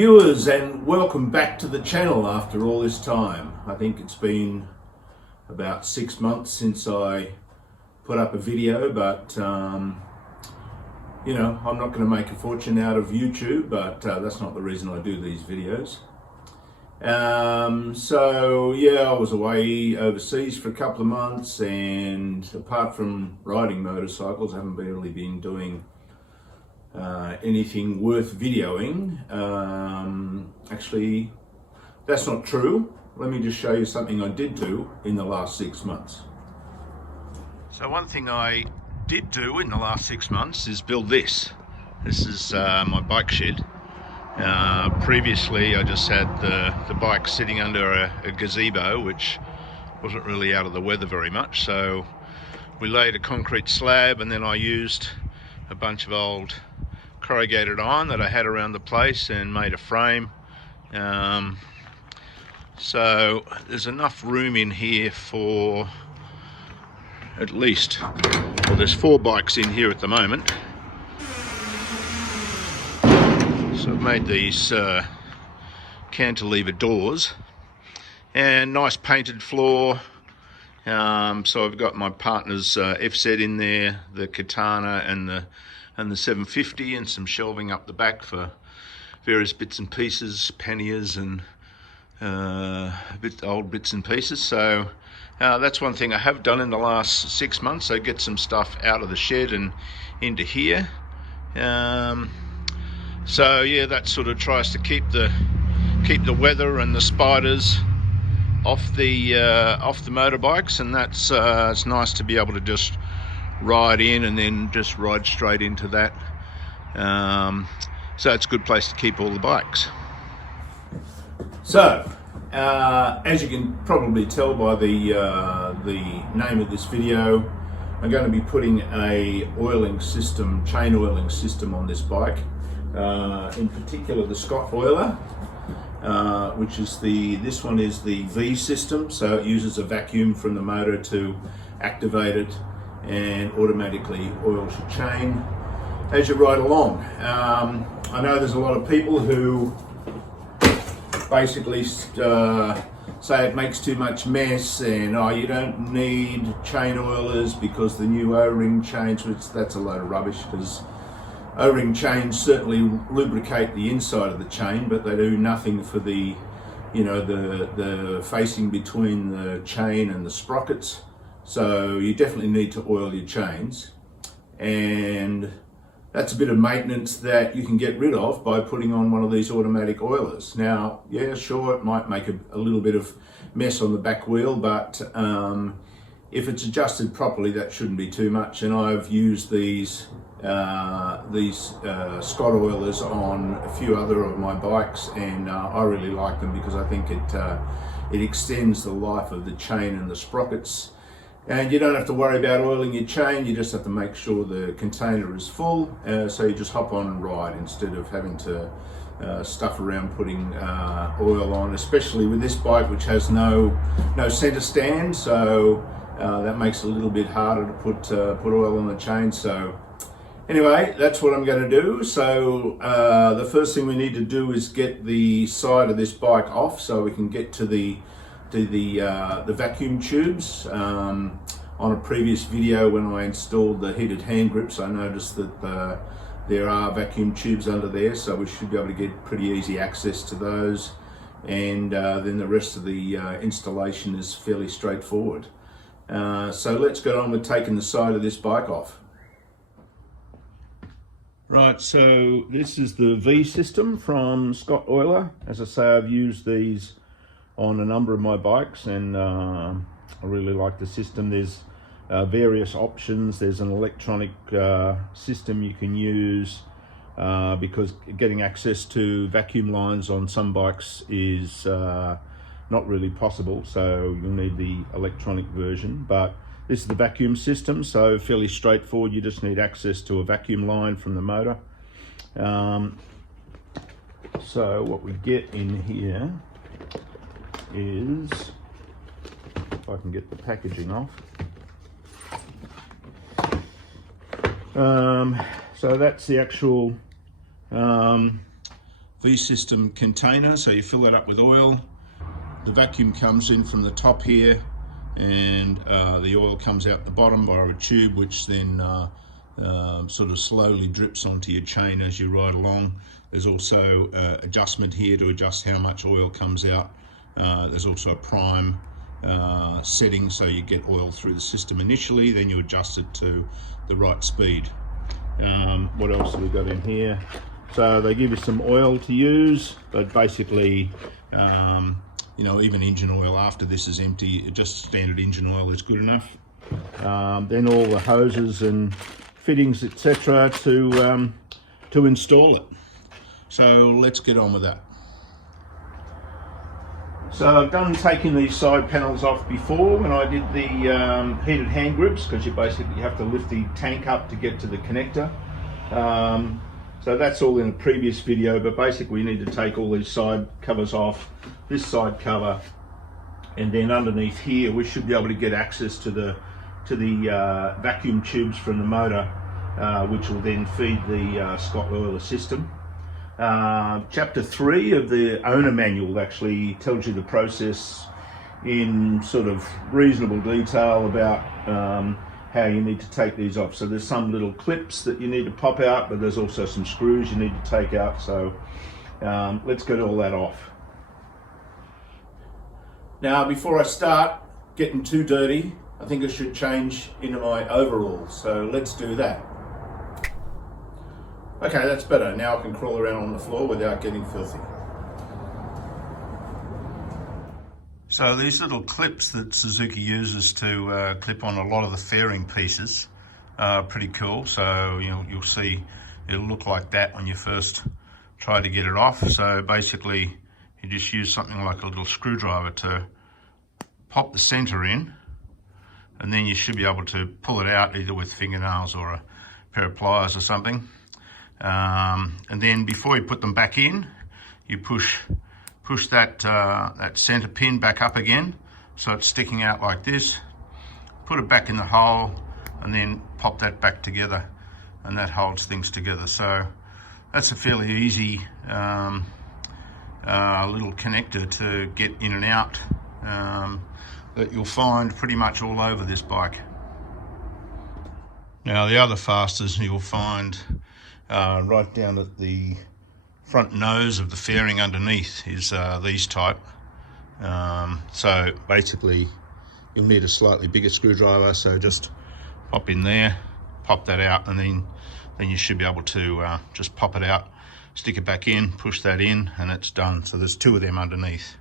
viewers, and welcome back to the channel after all this time. I think it's been about 6 months since I put up a video, but you know, I'm not going to make a fortune out of YouTube, but that's not the reason I do these videos. So yeah, I was away overseas for a couple of months, and apart from riding motorcycles, I haven't really been doing anything worth videoing. Actually, that's not true. Let me just show you something I did do in the last 6 months. So one thing I did do in the last 6 months is build this. This is my bike shed. Previously I just had the bike sitting under a gazebo, which wasn't really out of the weather very much, so we laid a concrete slab, and then I used a bunch of old corrugated iron that I had around the place and made a frame. So there's enough room in here for at least, well, there's 4 bikes in here at the moment. So I've made these cantilever doors and nice painted floor. So I've got my partner's FZ in there, the Katana and the 750, and some shelving up the back for various bits and pieces, panniers and old bits and pieces. So that's one thing I have done in the last 6 months. So get some stuff out of the shed and into here. So yeah, that sort of tries to keep the weather and the spiders off the motorbikes, and that's it's nice to be able to just ride in and then just ride straight into that. So it's a good place to keep all the bikes. So as you can probably tell by the name of this video, I'm going to be putting a oiling system, chain oiling system on this bike. In particular the Scottoiler, which is this one is the V system, so it uses a vacuum from the motor to activate it and automatically oils your chain as you ride along. I know there's a lot of people who basically say it makes too much mess, and you don't need chain oilers because the new O-ring chains, which that's a load of rubbish, because O-ring chains certainly lubricate the inside of the chain, but they do nothing for the, you know, the facing between the chain and the sprockets. So you definitely need to oil your chains, and that's a bit of maintenance that you can get rid of by putting on one of these automatic oilers. Now, yeah, sure, it might make a little bit of mess on the back wheel, but if it's adjusted properly, that shouldn't be too much. And I've used these Scottoilers on a few other of my bikes, and I really like them because I think it extends the life of the chain and the sprockets. And you don't have to worry about oiling your chain, you just have to make sure the container is full, so you just hop on and ride instead of having to stuff around putting oil on, especially with this bike, which has no center stand, so that makes it a little bit harder to put oil on the chain. So anyway, that's what I'm going to do. So the first thing we need to do is get the side of this bike off so we can get to the vacuum tubes. On a previous video when I installed the heated hand grips, I noticed that there are vacuum tubes under there, so we should be able to get pretty easy access to those, and then the rest of the installation is fairly straightforward. So let's get on with taking the side of this bike off. Right, so this is the V system from Scottoiler. As I say, I've used these on a number of my bikes, and I really like the system. There's various options. There's an electronic system you can use because getting access to vacuum lines on some bikes is not really possible, so you'll need the electronic version. But this is the vacuum system, so fairly straightforward. You just need access to a vacuum line from the motor. So what we get in here is, if I can get the packaging off, so that's the actual V-system container, so you fill that up with oil. The vacuum comes in from the top here, and the oil comes out the bottom via a tube, which then sort of slowly drips onto your chain as you ride along. There's also adjustment here to adjust how much oil comes out. There's also a prime setting, so you get oil through the system initially, then you adjust it to the right speed. What else have we got in here? So they give you some oil to use, but basically, you know, even engine oil after this is empty, just standard engine oil is good enough. Then all the hoses and fittings, etc., to install it. So let's get on with that. So I've done taking these side panels off before when I did the heated hand grips, because you basically have to lift the tank up to get to the connector. So that's all in a previous video, but basically we need to take all these side covers off, this side cover, and then underneath here we should be able to get access to the vacuum tubes from the motor, which will then feed the Scottoiler system. Chapter 3 of the owner manual actually tells you the process in sort of reasonable detail about how you need to take these off. So there's some little clips that you need to pop out, but there's also some screws you need to take out. So let's get all that off. Now, before I start getting too dirty, I think I should change into my overalls. So let's do that. Okay, that's better. Now I can crawl around on the floor without getting filthy. So these little clips that Suzuki uses to clip on a lot of the fairing pieces are pretty cool. So you'll see it'll look like that when you first try to get it off. So basically you just use something like a little screwdriver to pop the center in, and then you should be able to pull it out either with fingernails or a pair of pliers or something. And then before you put them back in, you push that center pin back up again, so it's sticking out like this. Put it back in the hole, and then pop that back together, and that holds things together. So that's a fairly easy little connector to get in and out that you'll find pretty much all over this bike. Now the other fasters you'll find right down at the front nose of the fairing underneath is these type. So basically you'll need a slightly bigger screwdriver, so just pop in there, pop that out, and then you should be able to just pop it out, stick it back in, push that in, and it's done. So there's two of them underneath.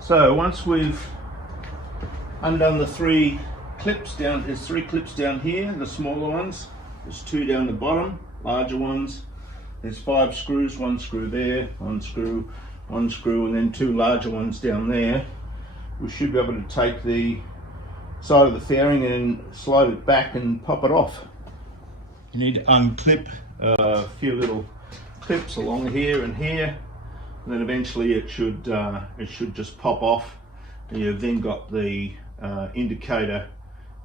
So once we've undone the three clips down, there's three clips down here, the smaller ones. There's two down the bottom, larger ones. There's 5 screws, 1 screw there, 1 screw, 1 screw, and then 2 larger ones down there. We should be able to take the side of the fairing and slide it back and pop it off. You need to unclip a few little clips along here and here, and then eventually it should just pop off. And you've then got the indicator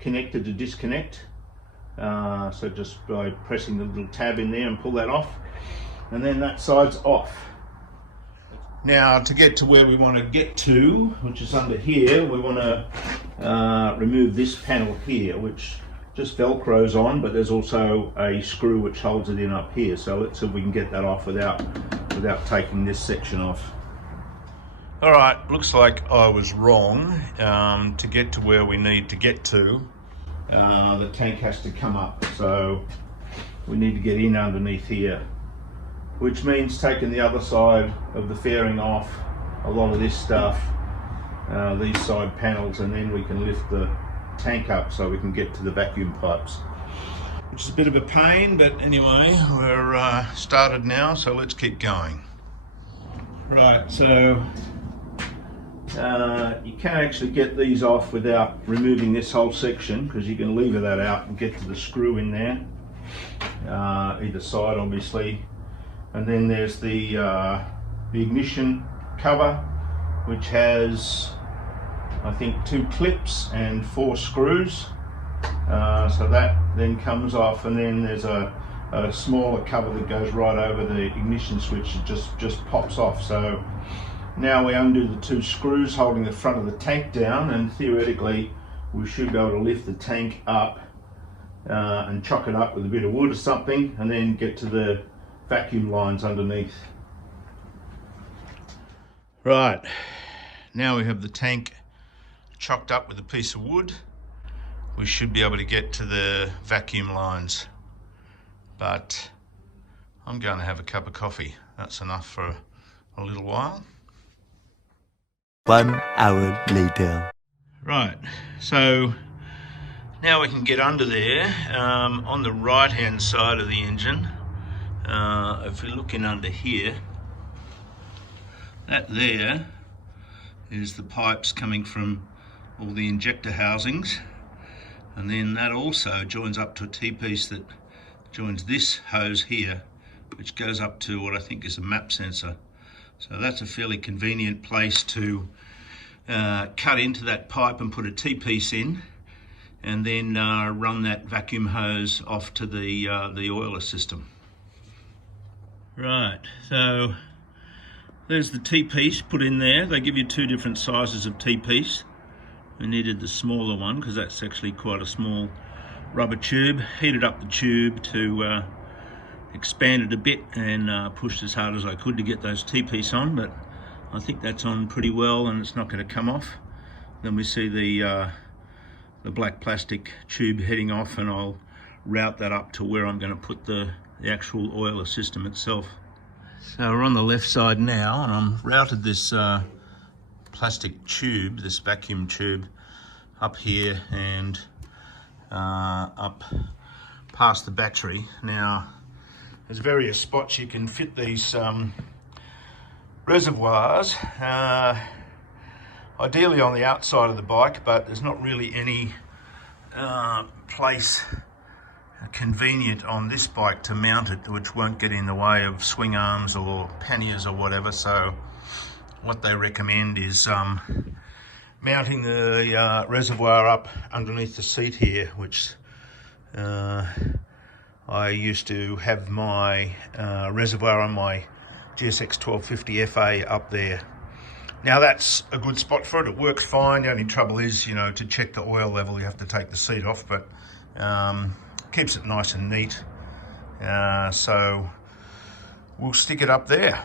connector to disconnect. So just by pressing the little tab in there and pull that off, and then that side's off. Now to get to where we want to get to, which is under here, we want to remove this panel here, which just velcros on, but there's also a screw which holds it in up here. So let's see if we can get that off without taking this section off. All right, looks like I was wrong. To get to where we need to get to, the tank has to come up, so we need to get in underneath here, which means taking the other side of the fairing off, a lot of this stuff, these side panels, and then we can lift the tank up so we can get to the vacuum pipes, which is a bit of a pain, but anyway, we're started now, so let's keep going. Right, so you can actually get these off without removing this whole section, because you can lever that out and get to the screw in there, either side obviously. And then there's the ignition cover, which has, I think, 2 clips and 4 screws. So that then comes off, and then there's a a smaller cover that goes right over the ignition switch. It just pops off. So now we undo the two screws holding the front of the tank down, and theoretically we should be able to lift the tank up and chock it up with a bit of wood or something, and then get to the vacuum lines underneath. Right, now we have the tank chocked up with a piece of wood. We should be able to get to the vacuum lines, but I'm going to have a cup of coffee. That's enough for a little while. 1 hour later. Right, so now we can get under there on the right hand side of the engine. If we're looking under here, that there is the pipes coming from all the injector housings, and then that also joins up to a T-piece that joins this hose here, which goes up to what I think is a map sensor. So that's a fairly convenient place to cut into that pipe and put a T-piece in, and then run that vacuum hose off to the oiler system. Right, so there's the T-piece put in there. They give you two different sizes of T-piece. We needed the smaller one because that's actually quite a small rubber tube. Heated up the tube to expand it a bit, and pushed as hard as I could to get those T-piece on, but I think that's on pretty well and it's not going to come off. Then we see the black plastic tube heading off, and I'll route that up to where I'm going to put the actual oiler system itself. So we're on the left side now, and I'm routed this plastic tube, this vacuum tube, up here and up past the battery. Now there's various spots you can fit these reservoirs, ideally on the outside of the bike, but there's not really any place convenient on this bike to mount it which won't get in the way of swing arms or panniers or whatever. So what they recommend is mounting the reservoir up underneath the seat here, which I used to have my reservoir on my GSX S1000GT FA up there. Now that's a good spot for it. It works fine. The only trouble is, you know, to check the oil level you have to take the seat off, but keeps it nice and neat. So we'll stick it up there.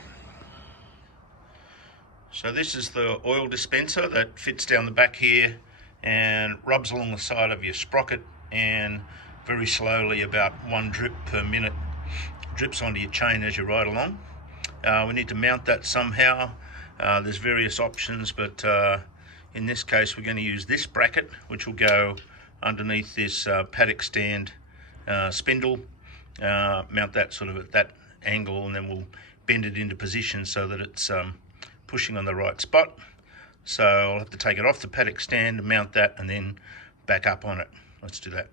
So this is the oil dispenser that fits down the back here and rubs along the side of your sprocket, and very slowly, about 1 drip per minute, drips onto your chain as you ride along. We need to mount that somehow. There's various options, but in this case we're going to use this bracket, which will go underneath this paddock stand spindle. Mount that sort of at that angle, and then we'll bend it into position so that it's pushing on the right spot. So I'll have to take it off the paddock stand and mount that, and then back up on it. Let's do that.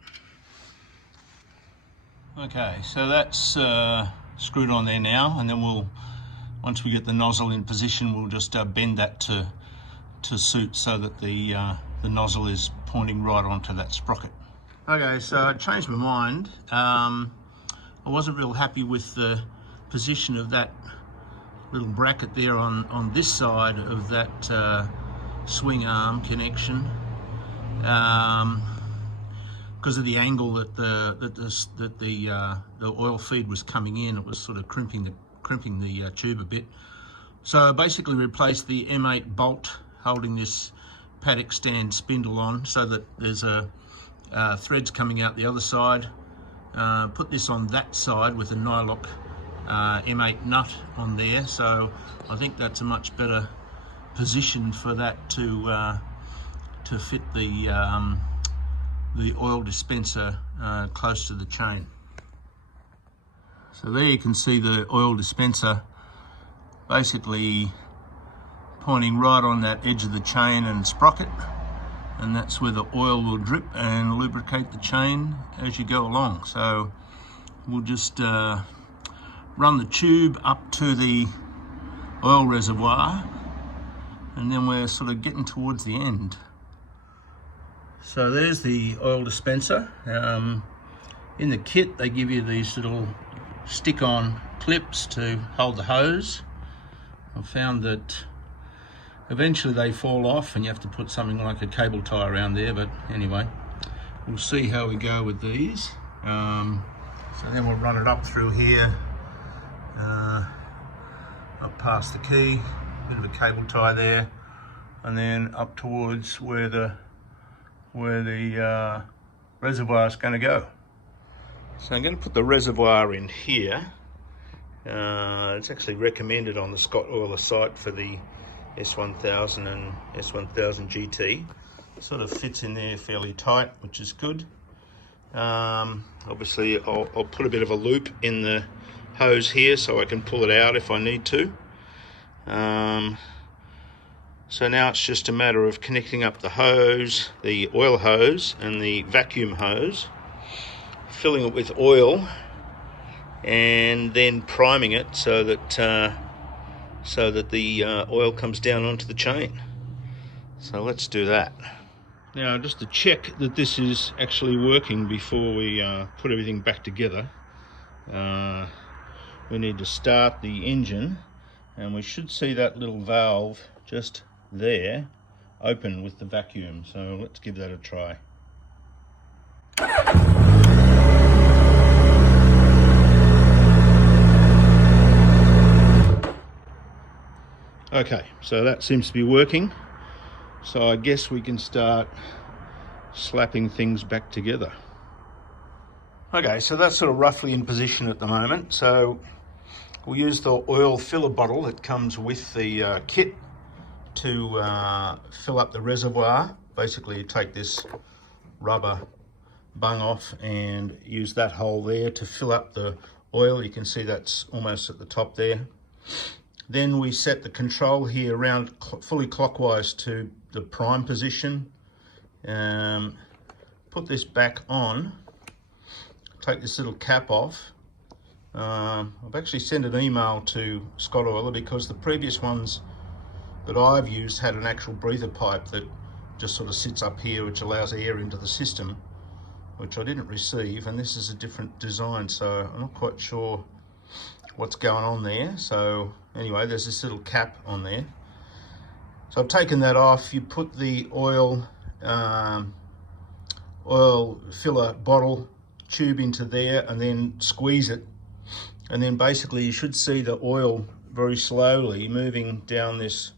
Okay, so that's screwed on there now, and then once we get the nozzle in position, we'll just bend that to suit so that the nozzle is pointing right onto that sprocket. Okay, so I changed my mind. I wasn't real happy with the position of that little bracket there on this side of that swing arm connection, because of the angle that the oil feed was coming in. It was sort of crimping the tube a bit. So I basically replaced the M8 bolt holding this paddock stand spindle on, so that there's threads coming out the other side. Put this on that side with a nylock M8 nut on there, so I think that's a much better position for that to fit the oil dispenser close to the chain. So there you can see the oil dispenser basically pointing right on that edge of the chain and sprocket, and that's where the oil will drip and lubricate the chain as you go along. So we'll just run the tube up to the oil reservoir, and then we're sort of getting towards the end. So there's the oil dispenser. In the kit they give you these little stick-on clips to hold the hose. I've found that eventually they fall off and you have to put something like a cable tie around there, but anyway, we'll see how we go with these. So then we'll run it up through here, up past the key, bit of a cable tie there, and then up towards where the reservoir is going to go. So I'm going to put the reservoir in here. It's actually recommended on the Scottoiler site for the S1000 and S1000GT. It sort of fits in there fairly tight, which is good. Obviously I'll put a bit of a loop in the hose here so I can pull it out if I need to. So now it's just a matter of connecting up the hose, the oil hose and the vacuum hose, filling it with oil, and then priming it so that the oil comes down onto the chain. So let's do that. Now, just to check that this is actually working before we put everything back together, we need to start the engine, and we should see that little valve just there open with the vacuum. So let's give that a try. Okay, so that seems to be working. So I guess we can start slapping things back together. Okay, so that's sort of roughly in position at the moment. So we'll use the oil filler bottle that comes with the kit to fill up the reservoir. Basically, you take this rubber bung off and use that hole there to fill up the oil. You can see that's almost at the top there. Then we set the control here around fully clockwise to the prime position. Put this back on, take this little cap off. I've actually sent an email to Scottoiler because the previous ones that I've used had an actual breather pipe that just sort of sits up here, which allows air into the system, which I didn't receive, and this is a different design, so I'm not quite sure what's going on there. So anyway, there's this little cap on there. So I've taken that off. You put the oil filler bottle tube into there and then squeeze it, and then basically you should see the oil very slowly moving down this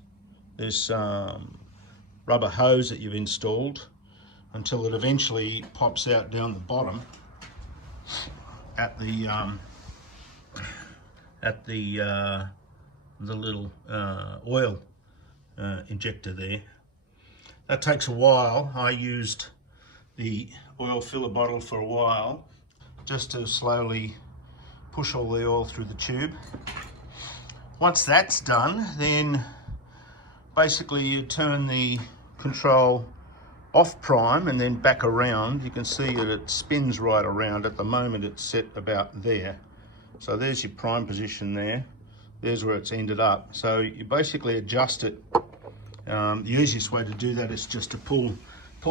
rubber hose that you've installed until it eventually pops out down the bottom at the little oil injector there. That takes a while. I used the oil filler bottle for a while just to slowly push all the oil through the tube. Once that's done, then basically you turn the control off prime and then back around. You can see that it spins right around. At the moment it's set about there. So there's your prime position there. There's where it's ended up. So you basically adjust it. The easiest way to do that is just to pull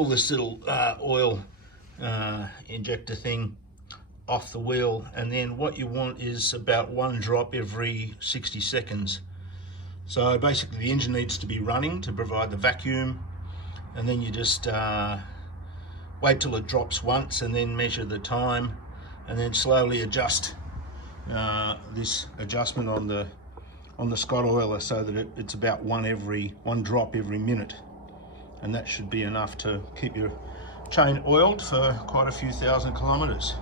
this little oil injector thing off the wheel, and then what you want is about one drop every 60 seconds. So basically the engine needs to be running to provide the vacuum, and then you just wait till it drops once and then measure the time, and then slowly adjust this adjustment on the Scottoiler so that it's about one drop every minute, and that should be enough to keep your chain oiled for quite a few thousand kilometers.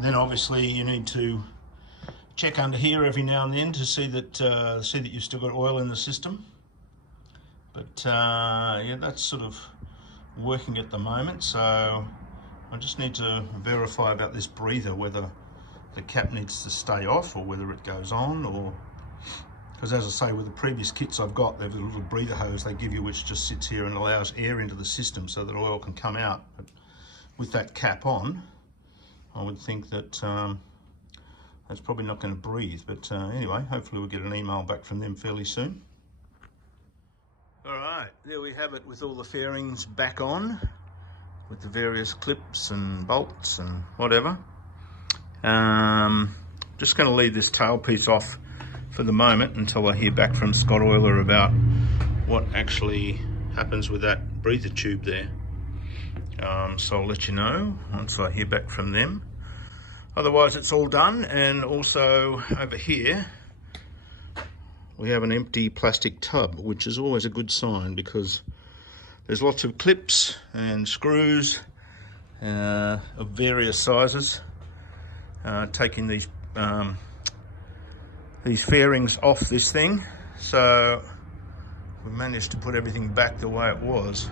Then obviously you need to check under here every now and then to see that you've still got oil in the system. But yeah, that's sort of working at the moment. So I just need to verify about this breather, whether the cap needs to stay off or whether it goes on, or because as I say, with the previous kits I've got, they've got a little breather hose they give you which just sits here and allows air into the system so that oil can come out. But with that cap on, I would think that that's probably not going to breathe. But anyway, hopefully we'll get an email back from them fairly soon. All right, there we have it with all the fairings back on. with the various clips and bolts and whatever. Just going to leave this tailpiece off for the moment until I hear back from Scottoiler about what actually happens with that breather tube there. So I'll let you know once I hear back from them. Otherwise it's all done. And also over here we have an empty plastic tub, which is always a good sign because there's lots of clips and screws of various sizes. Taking these fairings off this thing, so we managed to put everything back the way it was,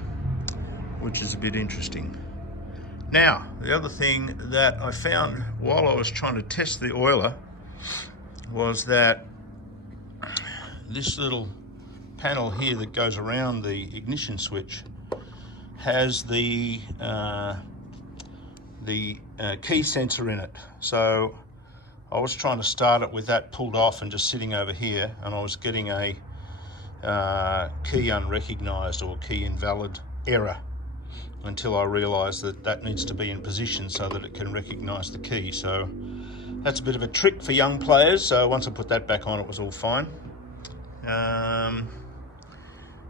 which is a bit interesting. Now, the other thing that I found while I was trying to test the oiler was that this little panel here that goes around the ignition switch has the key sensor in it. So I was trying to start it with that pulled off and just sitting over here, and I was getting a key unrecognized or key invalid error until I realized that that needs to be in position so that it can recognize the key. So that's a bit of a trick for young players. So once I put that back on, it was all fine.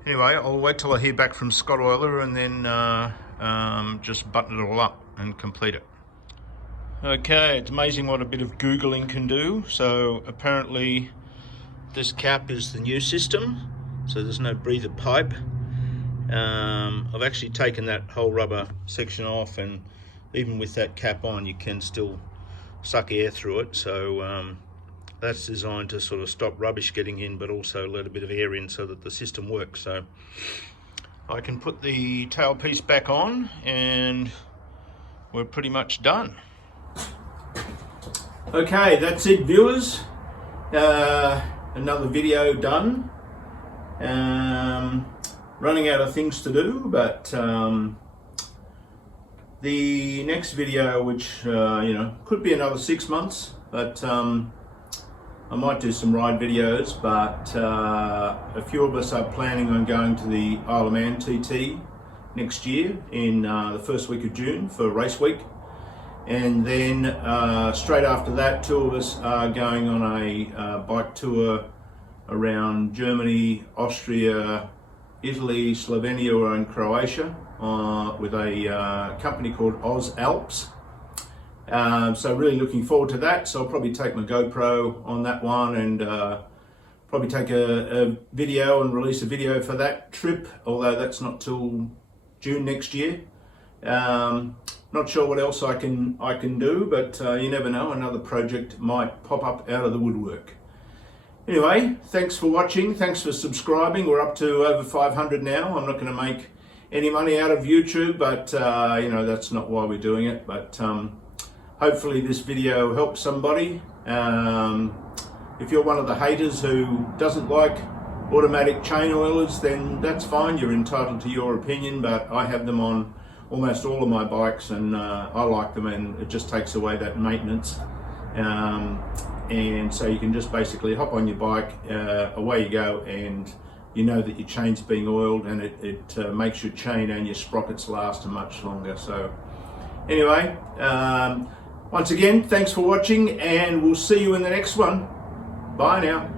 Anyway, I'll wait till I hear back from Scottoiler and then just button it all up and complete it. Okay, it's amazing what a bit of Googling can do. So apparently this cap is the new system, so there's no breather pipe. I've actually taken that whole rubber section off, and even with that cap on you can still suck air through it. So that's designed to sort of stop rubbish getting in, but also let a bit of air in so that the system works. So I can put the tailpiece back on and we're pretty much done. Okay, that's it, viewers. Another video done. Running out of things to do, but the next video, which could be another 6 months, but I might do some ride videos. But a few of us are planning on going to the Isle of Man TT next year in the first week of June for race week, and then straight after that, two of us are going on a bike tour around Germany, Austria, Italy, Slovenia and Croatia with a company called Oz Alps. So really looking forward to that. So I'll probably take my GoPro on that one and probably take a video and release a video for that trip, although that's not till June next year. Not sure what else I can do, but you never know, another project might pop up out of the woodwork. Anyway, thanks for watching, thanks for subscribing. We're up to over 500 now. I'm not going to make any money out of YouTube, but that's not why we're doing it. But hopefully this video helps somebody. If you're one of the haters who doesn't like automatic chain oilers, then that's fine, you're entitled to your opinion, but I have them on almost all of my bikes and I like them, and it just takes away that maintenance. And so you can just basically hop on your bike, away you go, and you know that your chain's being oiled, and it makes your chain and your sprockets last much longer. So anyway, once again, thanks for watching, and we'll see you in the next one. Bye now.